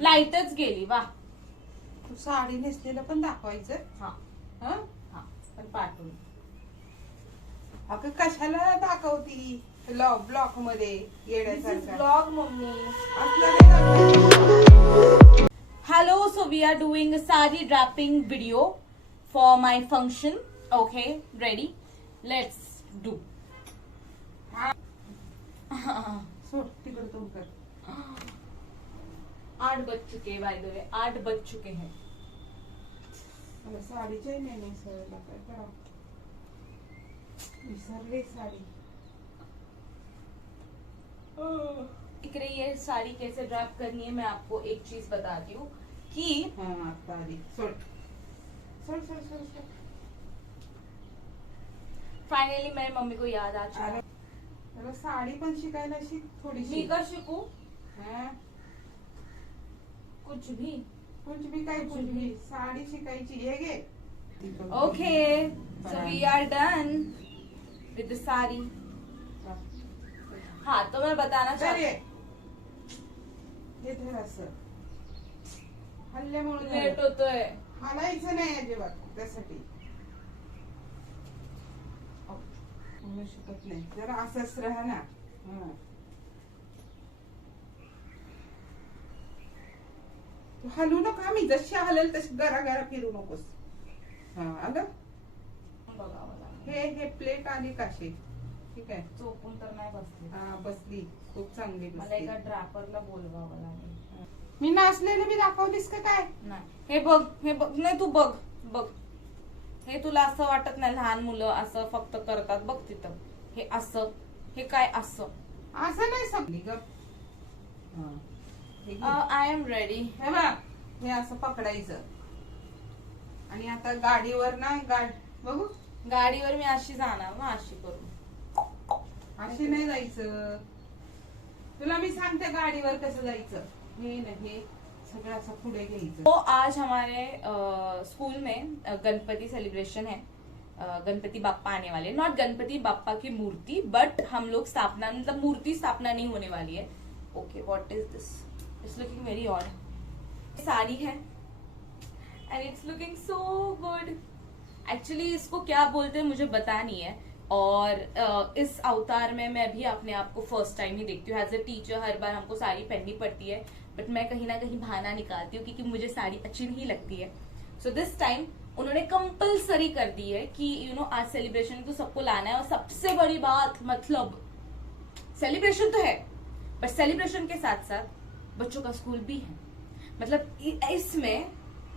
लाईटच गेली. वा, तू साडी नेसलेलं पण दाखवायचं. हा हं? हा, पण पाठवून. अगं कशाला दाखवती ब्लॉक मध्ये येण्यासारखं ब्लॉग मम्मी. असलं नाही दाखवायचं. Hello, so we are doing a sari draping video for my function. Okay, ready? Let's do. सोड तिकडे तू कर. 8 बज चुके, बाय द वे 8 बज चुके हैं. मला साडीच्याही नाही नेसायला काय करावं. विसरले साडी. दिख रही है साड़ी कैसे ड्रैप करनी है. मैं आपको एक चीज बताती हूँ कि हाँ आता आली. सोड सोड सोड सोड सोड. फाइनली मेरी मम्मी को याद आ चुका है. त्याला साडी पण शिकायला शिक थोडीशी. मी का शिकू हं? कुछ भी. कुछ भी काय कुछ भी साडी शिकायची. हे घे. Okay, so we are done with the sari. हाँ, तो मैं बताना चाहती हूँ. हे धर असं हल्ल्यामुळे लेट होतोय. हलायचं नाही अजिबात त्यासाठी. मला शिकत नाही जरा असंच राहा ना. हं. तू हलू नका. मी जशी हलेल तशी गरा गरा फिरू नकोस. हा आलं. बघावं लागेल. हे प्लेट आली काशी. ठीक आहे. चोपून तर नाही बसली. हा बसली. खूप चांगली मला बसली. एका ड्रॅपरला बोलवावं लागेल. मी नाचलेलं मी दाखवलीस का काय. नाही, हे बघ, हे बघ. नाही, तू बघ बघ. हे तुला असं वाटत नाही लहान मुलं असं फक्त करतात. बघ तिथं हे असं. हे काय असं. असं नाही समजली ग. I am ready. हे बघ हे असं पकडायचं आणि आता गाडीवर ना बघू. गाडीवर मी अशी जाणार ना, अशी करून. अशी नाही जायचं. तुला मी सांगते गाडीवर कसं जायचं. हे नाही हे सगळं असं पुढे घ्यायचं. तो आज हमारे स्कूल में गणपति सेलिब्रेशन है. गणपति बाप्पा आने वाले. नॉट गणपति बाप्पा की मूर्ति, बट हम लोग स्थापना, मतलब मूर्ति स्थापना नहीं होने वाली है. Okay, what is this. It's looking very odd. Sari है and it's looking so good. Actually इसको क्या बोलते हैं मुझे पता नहीं है. और इस अवतार में मैं भी अपने आप को फर्स्ट टाइम ही देखती हूँ. एज अ टीचर हर बार हमको साड़ी पहननी पड़ती है, बट मैं कहीं ना कहीं बहाना निकालती हूँ क्योंकि मुझे साड़ी अच्छी नहीं लगती है. सो दिस टाइम उन्होंने कंपलसरी कर दी है कि आज सेलिब्रेशन तो सबको लाना है. और सबसे बड़ी बात, मतलब सेलिब्रेशन तो है, पर सेलिब्रेशन के साथ साथ बच्चों का स्कूल भी है. मतलब इसमें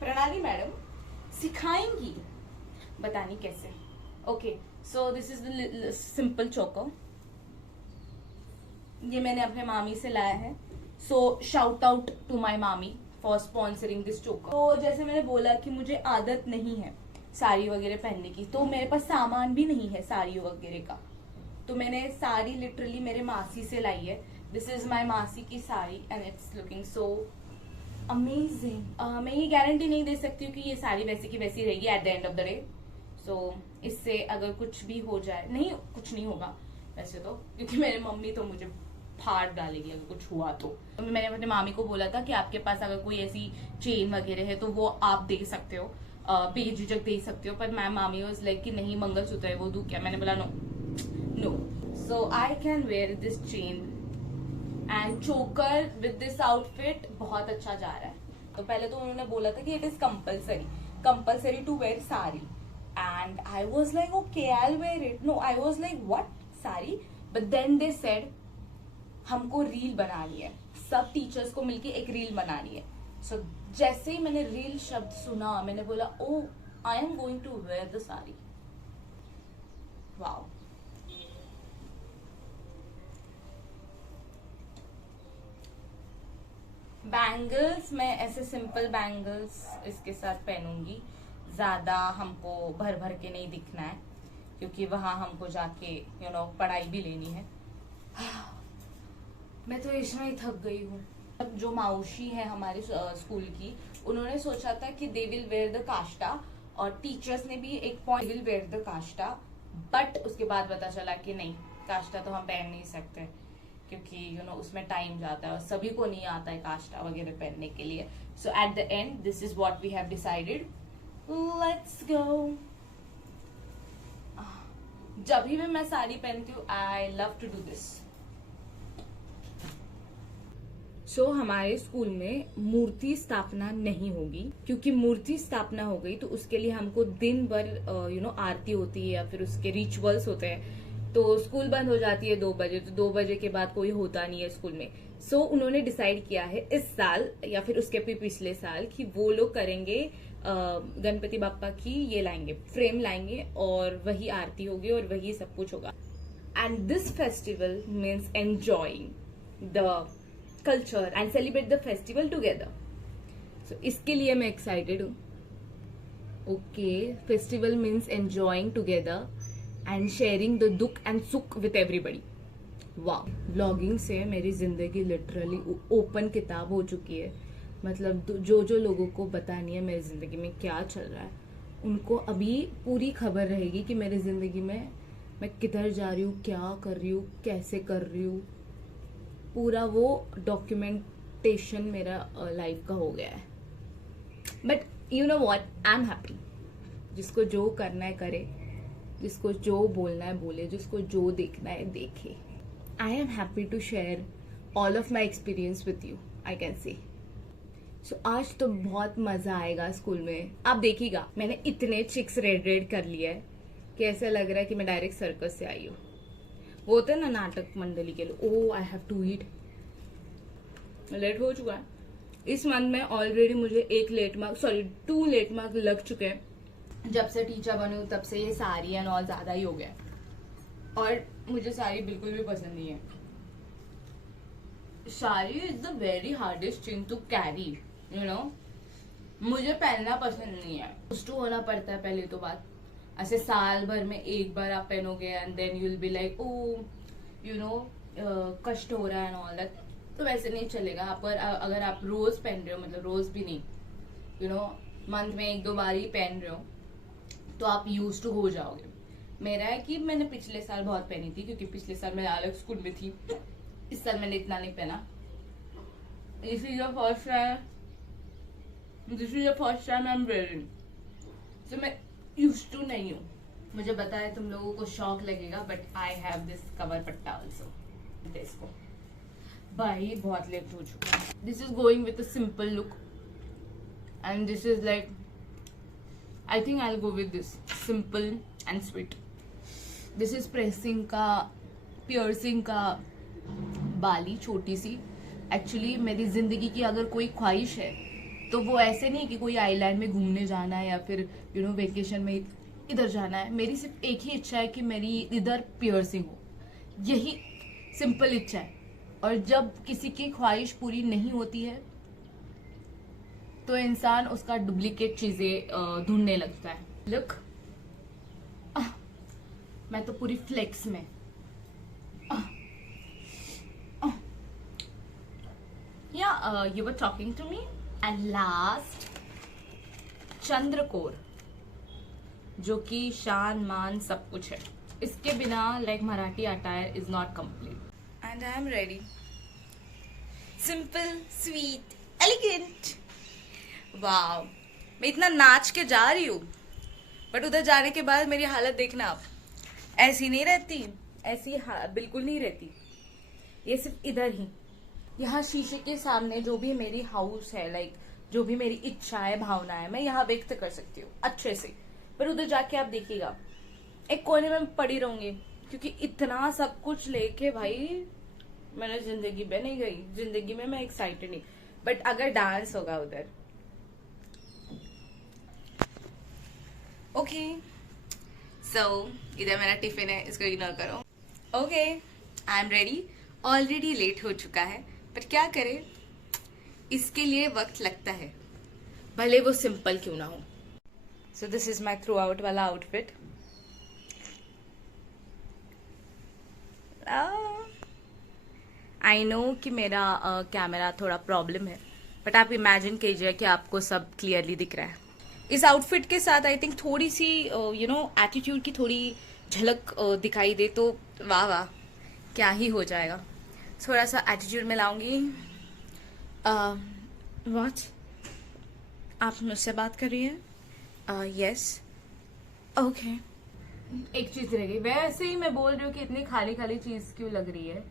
प्रणाली मैडम सिखाएंगी, बतानी कैसे. Okay, so this is the simple choker. ये मैंने अपने मामी से लाया है. So shout out to my mami for sponsoring this चोकर. तो जैसे मैंने बोला कि मुझे आदत नहीं है साड़ी वगैरह पहनने की, तो मेरे पास सामान भी नहीं है साड़ी वगैरह का. तो मैंने साड़ी लिटरली मेरे मासी से लाई है. दिस इज माई मासी की sari and it's looking so amazing. मैं ये गारंटी नहीं दे सकती हूँ कि ये साड़ी वैसी की वैसी रहेगी at the end of the day. So इससे अगर कुछ भी हो जाए, नहीं कुछ नहीं होगा वैसे तो, क्योंकि मेरी मम्मी तो मुझे फाड़ डालेगी अगर कुछ हुआ तो. मैंने अपने मामी को बोला था कि आपके पास अगर कोई ऐसी चेन वगैरह है तो वो आप दे सकते हो, बेझिझक दे सकते हो. पर मैं मामी वाज लाइक कि नहीं मंगलसूत्र है वो दूं क्या. मैंने बोला no no. So I can wear this chain and choker with this outfit. बहुत अच्छा जा रहा है. तो पहले तो उन्होंने बोला था कि it is compulsory to wear sari. And I was like, okay, I'll wear it. No, I was like, what? Sari? But then they said, हमको रील बनानी है. सब टीचर्स को मिलके एक रील बनानी है. So जैसे ही मैंने रील शब्द सुना, मैंने बोला, oh, I am going to wear the sari. Wow. Bangles मैं ऐसे सिंपल बैंगल्स इसके साथ पहनूंगी. ज्यादा हमको भर भर के नहीं दिखना है क्योंकि वहां हमको जाके पढ़ाई भी लेनी है. मैं तो इसमें ही थक गई हूँ. जो माउशी है हमारे स्कूल की, उन्होंने सोचा था कि they will wear the kashta, और टीचर्स ने भी एक point will wear the kashta, but उसके बाद पता चला कि नहीं, काष्टा तो हम पहन नहीं सकते. क्योंकि उसमें टाइम जाता है और सभी को नहीं आता है काष्टा वगैरह पहनने के लिए. So at the end this is what we have decided. Let's go. जब भी मैं साड़ी पहनती हूँ I love to do this. So हमारे स्कूल में मूर्ति स्थापना नहीं होगी, क्योंकि मूर्ति स्थापना हो गई तो उसके लिए हमको दिन भर आरती होती है या फिर उसके रिचुअल्स होते हैं. तो स्कूल बंद हो जाती है 2 बजे, तो 2 बजे के बाद कोई होता नहीं है स्कूल में. सो उन्होंने डिसाइड किया है इस साल या फिर उसके भी पिछले साल कि वो लोग करेंगे गणपति बाप्पा की ये लाएंगे, फ्रेम लाएंगे और वही आरती होगी और वही सब कुछ होगा. And this festival means enjoying the culture and celebrate the festival together. So इसके लिए मैं एक्साइटेड हूँ. Okay, festival means enjoying together and sharing the दुख एंड सुख विथ एवरीबडी. वाह, व्लॉगिंग से मेरी जिंदगी लिटरली ओपन किताब हो चुकी है. मतलब जो जो लोगों को पता नहीं है मेरी जिंदगी में क्या चल रहा है, उनको अभी पूरी खबर रहेगी कि मेरी जिंदगी में मैं किधर जा रही हूँ, क्या कर रही हूँ, कैसे कर रही हूँ. पूरा वो डॉक्यूमेंटेशन मेरा लाइफ का हो गया है. But you know what, I am happy. जिसको जो करना है करे, जिसको जो बोलना है बोले, जिसको जो देखना है देखे. I am happy to share all of my experience with you, I can say. So आज तो बहुत मजा आएगा स्कूल में. आप देखिएगा, मैंने इतने चिक्स रेड कर लिया है कि ऐसा लग रहा है कि मैं डायरेक्ट सर्कस से आई हूँ. वो होते हैं ना नाटक मंडली के लोग. Oh, I have to eat. Late हो चुका है इस मंथ में ऑलरेडी. मुझे 2 लेट मार्क लग चुके हैं. जब से टीचर बनी हूँ तब से ये साड़ी एंड ऑल ज्यादा ही हो गया. और मुझे साड़ी बिल्कुल भी पसंद नहीं है. Sari is the very hardest thing to carry, मुझे पहनना पसंद नहीं है. यूज्ड टू होना पड़ता है पहले तो बात. ऐसे साल भर में एक बार आप पहनोगे and then you will be like कष्ट हो रहा है एंड ऑल दैट. तो वैसे नहीं चलेगा. अगर आप रोज पहन रहे हो, मतलब रोज भी नहीं, मंथ में 1-2 बार ही पहन रहे हो, तो आप यूज टू हो जाओगे. मेरा है कि मैंने पिछले साल बहुत पहनी थी, क्योंकि पिछले साल मैं अलग स्कूल में थी. इस साल मैंने इतना नहीं पहना. This is the first time I am wearing. So मैं यूज टू नहीं हूँ. मुझे पता है तुम लोगों को शौक लगेगा, but I have this cover पट्टा ऑल्सो. इसको भाई बहुत लेट हो चुका है. This is going with a simple look and this is like, I think I will go with this simple and sweet. This is pressing का, piercing का बाली, छोटी सी. एक्चुअली मेरी जिंदगी की अगर कोई ख्वाहिश है तो वो ऐसे नहीं कि कोई आइलैंड में घूमने जाना है या फिर वेकेशन में इधर जाना है. मेरी सिर्फ एक ही इच्छा है कि मेरी इधर पियर्सिंग हो. यही सिंपल इच्छा है. और जब किसी की ख्वाहिश पूरी नहीं होती है तो इंसान उसका डुप्लीकेट चीजें ढूंढने लगता है. लुक, मैं तो पूरी फ्लेक्स में. You were talking to me. And last, चंद्रकोर, जो कि शान मान सब कुछ है. इसके बिना like Marathi attire is not complete. And I am ready. Simple, sweet, elegant. वाह, मैं इतना नाच के जा रही हूँ, बट उधर जाने के बाद मेरी हालत देखना आप. ऐसी नहीं रहती, ऐसी बिल्कुल नहीं रहती. ये सिर्फ इधर ही, यहाँ शीशे के सामने जो भी मेरी हाउस है, लाइक जो भी मेरी इच्छा है, भावना है, मैं यहाँ व्यक्त कर सकती हूँ अच्छे से. पर उधर जाके आप देखिएगा, एक कोने में पड़ी रहूंगी, क्योंकि इतना सब कुछ लेके भाई मैंने जिंदगी में नहीं गई. जिंदगी में मैं एक्साइटेड नहीं. बट अगर डांस होगा उधर, ओके. सो इधर मेरा टिफिन है, इसको इग्नोर करो. Okay, I am ready. Already late हो चुका है, पर क्या करें, इसके लिए वक्त लगता है, भले वो सिंपल क्यों ना हो. सो this is my through out वाला आउटफिट. आई नो कि मेरा कैमरा थोड़ा प्रॉब्लम है, बट आप इमेजिन कीजिए कि आपको सब क्लियरली दिख रहा है. इस आउटफिट के साथ आई थिंक थोड़ी सी एटीट्यूड की थोड़ी झलक दिखाई दे तो वाह वाह क्या ही हो जाएगा. थोड़ा सा एटीट्यूड में लाऊंगी। व्हाट, आप मुझसे बात कर रही हैं? Yes, okay. एक चीज रह गई, वैसे ही मैं बोल रही हूँ कि इतनी खाली खाली चीज क्यों लग रही है।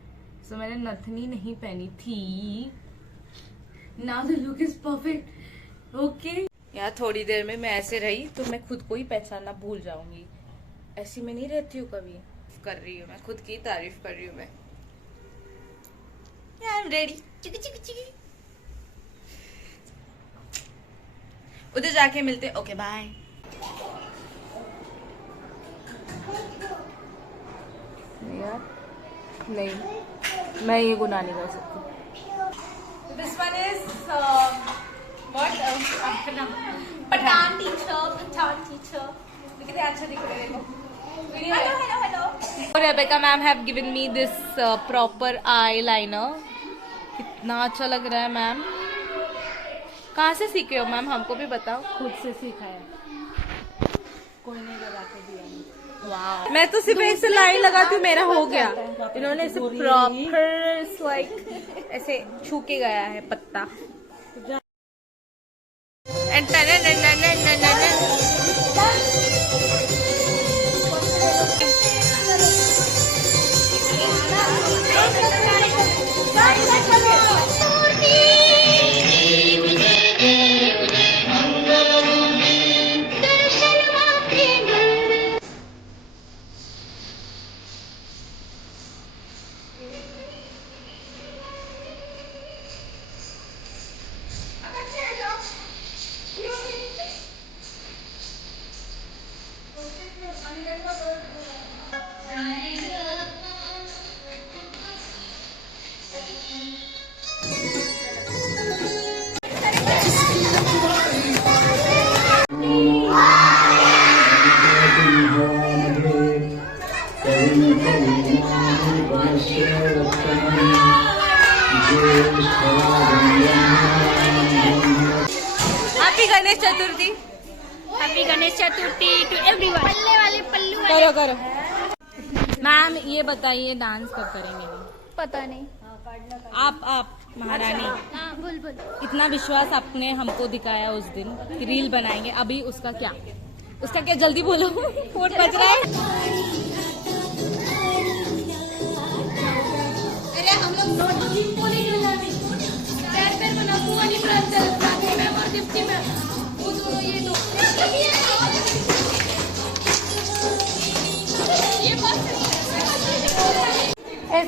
सो मैंने नथनी नहीं पहनी थी। Now the look is perfect. Okay यार, थोड़ी देर में मैं ऐसे रही तो मैं खुद को ही पहचानना भूल जाऊंगी। ऐसी मैं नहीं रहती हूँ कभी। कर रही हूँ मैं, खुद की तारीफ कर रही हूँ मैं। I am ready. चिकी चिकी चिकी। उधर जाके मिलते। Okay bye. यार नहीं, मैं ये गुनाह नहीं कर सकती। This one is Pathan teacher. कितने अच्छा दिख रहे हैं। Hello. Rebecca ma'am have given me this proper eyeliner. कितना अच्छा लग रहा है मैम। कहाँ से सीखे हो मैम, हमको भी बताओ। खुद से सीखा है, कोई नहीं लगा के दिया। वाह, मैं तो सिर्फ ऐसे लाइन लगाती हूँ, मेरा हो गया। इन्होंने इसे प्रॉपर लाइक ऐसे छू के गया है पत्ता। Happy Ganesh Chaturthi. Happy Ganesh Chaturthi to everyone. पल्ले वाले पल्लू वाले। करो करो। मैम ये बताइए डांस कब करेंगे? पता नहीं। आप महारानी, हाँ बोल बोल। इतना विश्वास आपने हमको दिखाया उस दिन कि रील बनाएंगे, अभी उसका क्या? उसका क्या, जल्दी बोलो। फोन बज रहा है।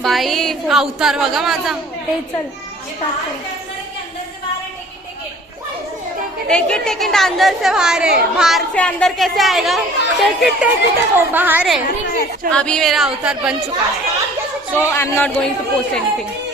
बाई अवतार बघा माझा। चल टिकट अंदर से बाहर है, बाहर से अंदर कैसे आएगा? टिकट वो बाहर है। अभी मेरा अवतार बन चुका है, so I am not going to post anything.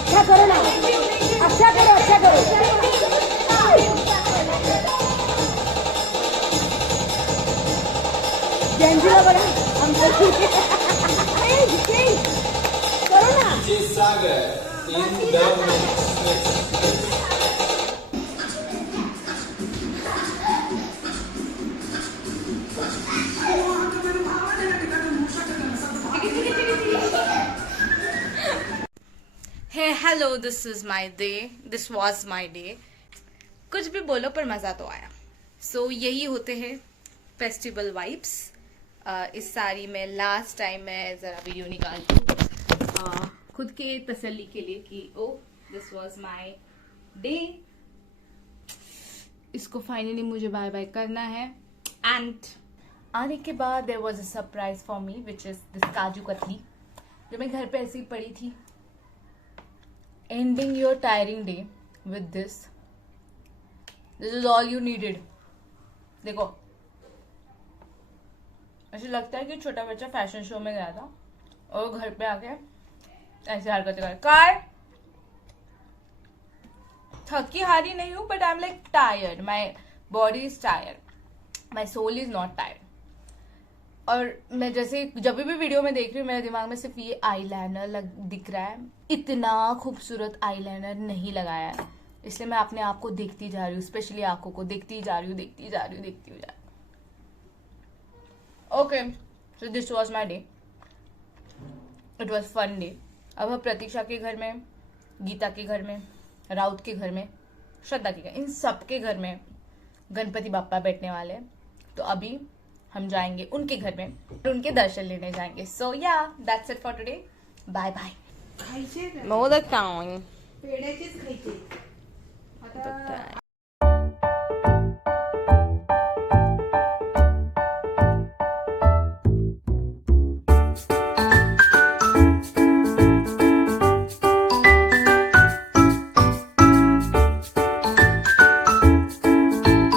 अच्छा करो ना, अच्छा करो, अच्छा करो। जेंजिला बड़ा हम करो ना। Hey hello, this is my day, this was my day. कुछ भी बोलो पर मज़ा तो आया। सो यही होते हैं फेस्टिवल वाइब्स। इस साड़ी में लास्ट टाइम मैं ज़रा वीडियो निकालती हूँ खुद के तसल्ली के लिए कि oh this was my day. इसको फाइनली मुझे बाय बाय करना है। एंड आने के बाद there was a surprise for me which is this kaju katli, जो मैं घर पे ऐसे ही पड़ी थी। Ending your tiring day with this. This is all you needed. देखो, ऐसे लगता है कि छोटा बच्चा फैशन शो में गया था और घर पे आके ऐसे हरकतें कर। काय थकी हारी नहीं हूँ, but I am like tired, my body is tired, my soul is not tired. और मैं जैसे जब भी वीडियो में देख रही हूँ मेरे दिमाग में सिर्फ ये आईलाइनर दिख रहा है। इतना खूबसूरत आईलाइनर नहीं लगाया है, इसलिए मैं अपने आप को देखती जा रही हूँ, स्पेशली आंखों को देखती जा रही हूँ, देखती जा रही हूँ, देखती जा रही हूँ। Okay, so this was my day, it was fun day. अब हम प्रतीक्षा के घर में, गीता के घर में, राउत के घर में, श्रद्धा के घर, इन सबके घर में गणपति बाप्पा बैठने वाले हैं। तो अभी हम जाएंगे उनके घर में और उनके दर्शन लेने जाएंगे। So yeah that's it for today, bye bye. खायचे मोदक खाऊंगी। पेड्याचेच खायचे आता